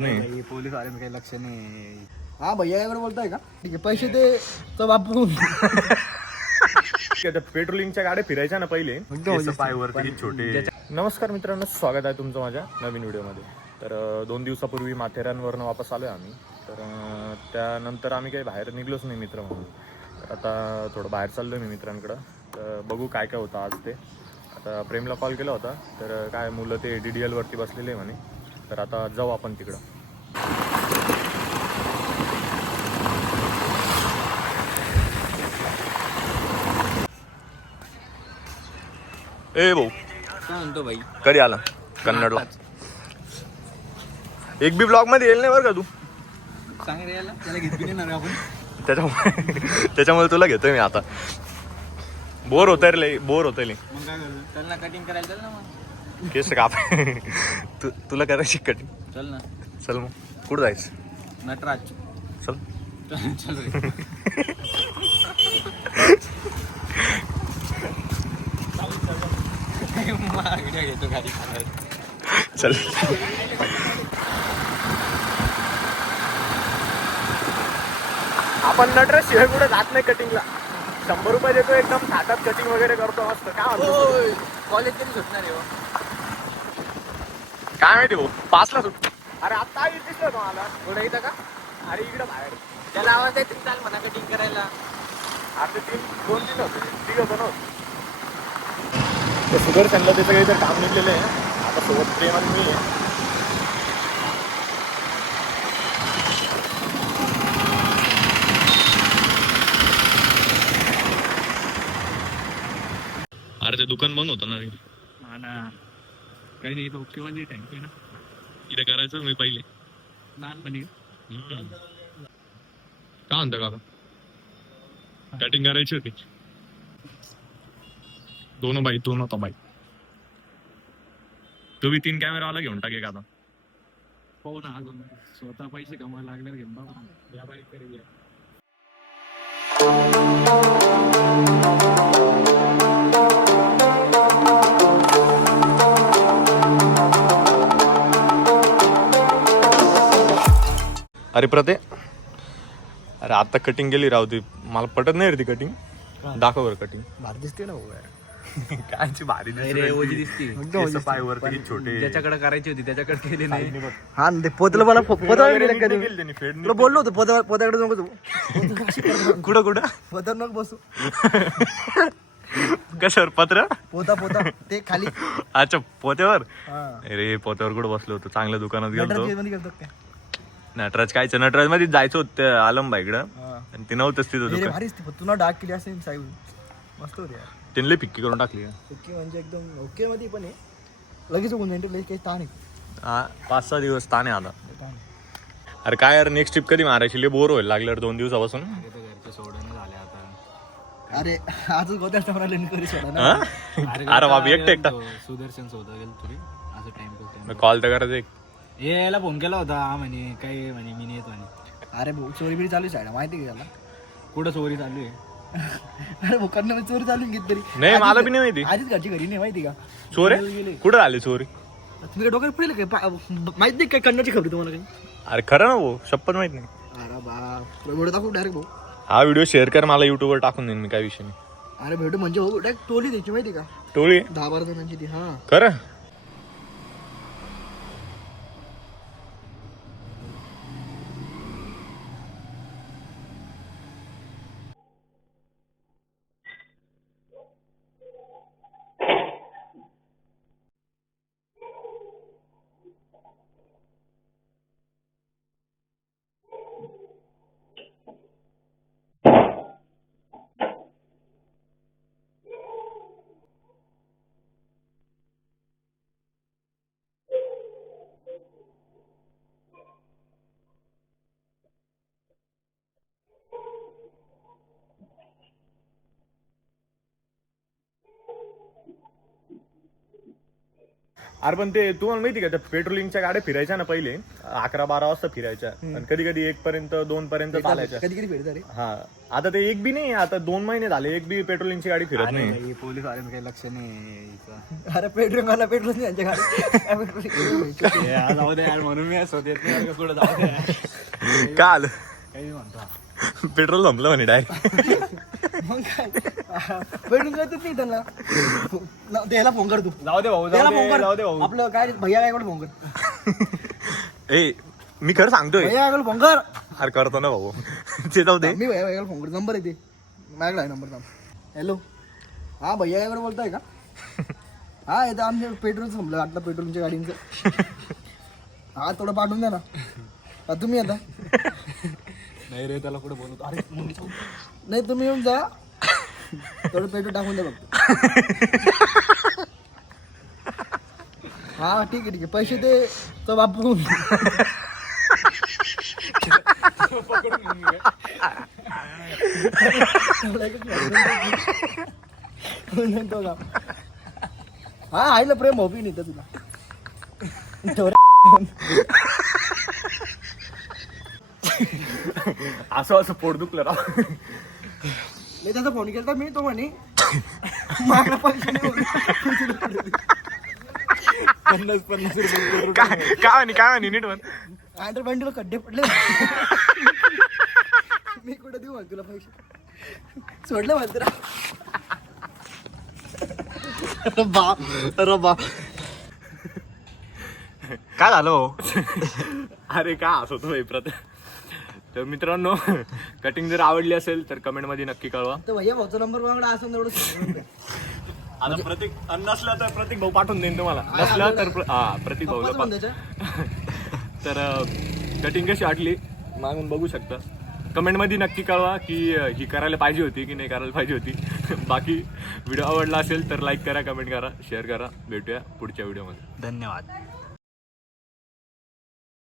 नाही. पोलीस आले काही लक्ष नाही. हा भैया यावर बोलताय का? ठीक आहे पैसे ते तो बापून पेट्रोलिंगच्या गाड्या फिरायच्या ना पहिले. केस छोटे. नमस्कार मित्रांनो स्वागत आहे तुमचं माझ्या नवीन व्हिडिओमध्ये. तर दोन दिवसापूर्वी माथेरानवरनं वापस आलोय आम्ही. तर त्यानंतर आम्ही काही बाहेर निघलोच नाही मित्र म्हणून. तर आता थोडं बाहेर चाललोय मी मित्रांकडं. तर बघू काय काय होतं आज ते. आता प्रेमला कॉल केला होता. तर काय मुलं ते डी डी एलवरती बसलेले आहे म्हणे. तर आता जाऊ आपण तिकडं. ए भाऊ. म्हणतो भाई? कधी आला? कन्नडला. एक बी ब्लॉगमध्ये येईल नाही बरं का तू? सांग रे याला त्याला घेतली नाही ना रे आपण. त्याच्यामुळे त्याच्यामुळे तुला घेतोय मी आता. बोर होतंय रे बोर होतंय. मग काय करतो कटिंग करायला चल ना मग? केस काप. तू तुला करायची कटिंग चल ना. चल मग. कुठं जायचं? नटराज. चल. चल चल रे. व्हिडिओ घेतो गाडी चालवायला. चल. आपण नटराज शिवाय कुठे जात नाही कटिंगला शंभर रुपये देतो एकदम थाटात कटिंग वगैरे करतो मस्त. काय म्हणतो कॉलेज कधी सुटणार आहे हो? काय माहिती भाऊ? पाचला सुट अरे आता दिसलं तुम्हाला. थोडं इथं का? अरे इकडं बाहेर. त्याला आवाज आहे तुम्ही चाल म्हणा कटिंग करायला. आता तीन दोन तीन होते. तिघं पण होत ते सुदर्शनला त्याचं काहीतरी काम निघलेलं आहे. आता सोबत प्रेमात मी आहे. अरे ते दुकान बंद होतं ना रे. हा ना. काही नाही इथं ओके म्हणजे टँक आहे ना. इथे करायचं मी पहिले. लहानपणी काय म्हणतं काका? कटिंग करायची होती. दोन बाई दोन होता बाई. तुम्ही तीन कॅमेरावाला घेऊन टाके का आता पाहू ना अजून स्वतः पैसे कमायला लागले घेऊन या बाईक अरे प्रते. अरे आता कटिंग गेली राहू ती. मला पटत नाही रे ती कटिंग दाखव बरं कटिंग भारी दिसते ना यार. कायची भारी रे ओजी दिसती. मजेशीर. पायवरती छोटे. ज्याच्याकडे करायची होती त्याच्याकडे केली नाही. हा ना, ते पोतलं मला पोतावर केली त्यांनी, फेड तुला बोललो होतो पोता पोत्याकडे नको तू कुठं कुठं? पोत्यावर नको बसू. कशावर? पत्र? पोता पोता. ते खाली. अच्छा पोत्यावर? हा. अरे पोत्यावर कुठं बसलो होतो? चांगल्या दुकानात गेलो नटराजमध्ये गेलतो काय नटराज कायच? नटराजमध्ये जायचं होतं आलम बाईकडं हा. आणि ते नव्हतंच तिथं रे दुकान. भारीच ती तुला डाग केली असेल साहेब मस्त होती यार. त्यांनी लई फिक्की करून टाकली ओके म्हणजे एकदम ओके मध्ये पण आहे. लगेच होऊन जाईल लगेच काही ताण आहे. हा पाच सहा दिवस ताणे आला ताण आहे. अरे काय यार नेक्स्ट ट्रिप कधी मारायची? लय बोर होईल लागल्यावर दोन दिवसापासून. घरचे सोडणं झाले आता. अरे आजच गोत्या समोर करी ना. हा? अरे बाबा एकटा एकटा. सुदर्शन सोबत गेलो तुरी असं टाइम कॉल तर करायचं एक. ए याला फोन केला होता. हा म्हणे काय म्हणे मी नाही येत म्हणे. अरे भाऊ चोरी बिरी चालू आहे माहिती आहे का त्याला कुठं चोरी चालू आहे? अरे भाऊ करणं चोरी चालू आहे कितीतरी? नाही मला बी नाही माहिती. आधीच घरची घरी नाही माहिती का? चोर कुठं आली चोरी? तुम्ही डोक्यात पडेल काय पा- माहीत नाही काय कन्नडची खबरी तुम्हाला काही. अरे खरं ना भाऊ शपथ माहीत नाही. अरे बा व्हिडिओ दाखवू डायरेक्ट भाऊ हा व्हिडिओ शेअर कर मला युट्यूबवर टाकून देईन मी काय विषय नाही. अरे भेटू म्हणजे भाऊ डायरेक्ट टोली द्यायची माहिती का? टोळी दहा बारा जणांची ती हा. खरं? अरे पण ते तुम्हाला माहिती का त्या पेट्रोलिंगच्या गाड्या फिरायच्या ना पहिले अकरा बारा वाजता फिरायच्या. आणि कधी कधी एक पर्यंत दोन पर्यंत चालायच्या. कधी कधी भेटत रे. हा. आता ते एक बी नाही आता दोन महिने झाले एक बी पेट्रोलिंगची गाडी फिरत नाही. पोलीस वाल्यांचं काही लक्ष नाही. अरे पेट्रोल मला पेट्रोल नाही यांच्या आज जाऊ दे यार म्हणून मी असं होते नाही कुठं जाऊ दे यार. का आलं काही म्हणतो. पेट्रोल संपलं म्हणे डायरेक्ट. मग काय? पेट्रोल कळतच नाही त्यांना ना, त्याला फोन कर तू. जाऊ दे भाऊ त्याला जाऊ फोन दे जाऊ दे कर भाऊ. आपलं काय भैया काय फोन कर. ए मी खरं सांगतोय. भैया काय फोन कर. अरे करतो ना भाऊ. ते जाऊ दे. मी भैया भैया फोन कर. नंबर येते. माझ्याकडे आहे नंबर हॅलो हा भैया काय बोलताय का? हा येतं आमचं पेट्रोल संपलं. आता पेट्रोलच्या गाडीचं. हा थोडं पाठवून द्या ना. हा, तुम्ही आता. नाही रे त्याला कुठे बोलतो अरे नाही तुम्ही येऊन जा. थोडं पेट्रोल टाकून द्या बघ हा ठीक आहे ठीक आहे. पैसे ते तो बापू तो हा आईला प्रेम होपी नाही तुला थोडं असं असं पोट दुखलं राव. मी त्याचा फोन केला मी तो म्हणे पैसे नाही. पन्नास पन्नास रुपये काय काय म्हणे काय म्हणे नीट म्हण. आंध्र बंडीला खड्डे पडले. मी कुठं देऊ म्हण तुला पैसे? सोडलं म्हणते अरे बा अरे बा. काय झालं भाऊ अरे काय हसवतो भाई प्रत तर मित्रांनो कटिंग जर आवडली असेल तर कमेंटमध्ये नक्की कळवा. तर भैया भाऊचा नंबर सांगतो. आता प्रतीक नसला तर प्रतीक भाऊ पाठवून देईन तुम्हाला. नसला तर प्र- हा प्रतीक भाऊला पप्पाचं पा- पण त्याच्या तर कटिंग कशी वाटली? मागून बघू शकता. कमेंटमध्ये नक्की कळवा की अं, ही करायला पाहिजे होती की नाही करायला पाहिजे होती. बाकी व्हिडिओ आवडला असेल तर लाईक करा कमेंट करा शेअर करा. भेटूया पुढच्या व्हिडिओमध्ये धन्यवाद.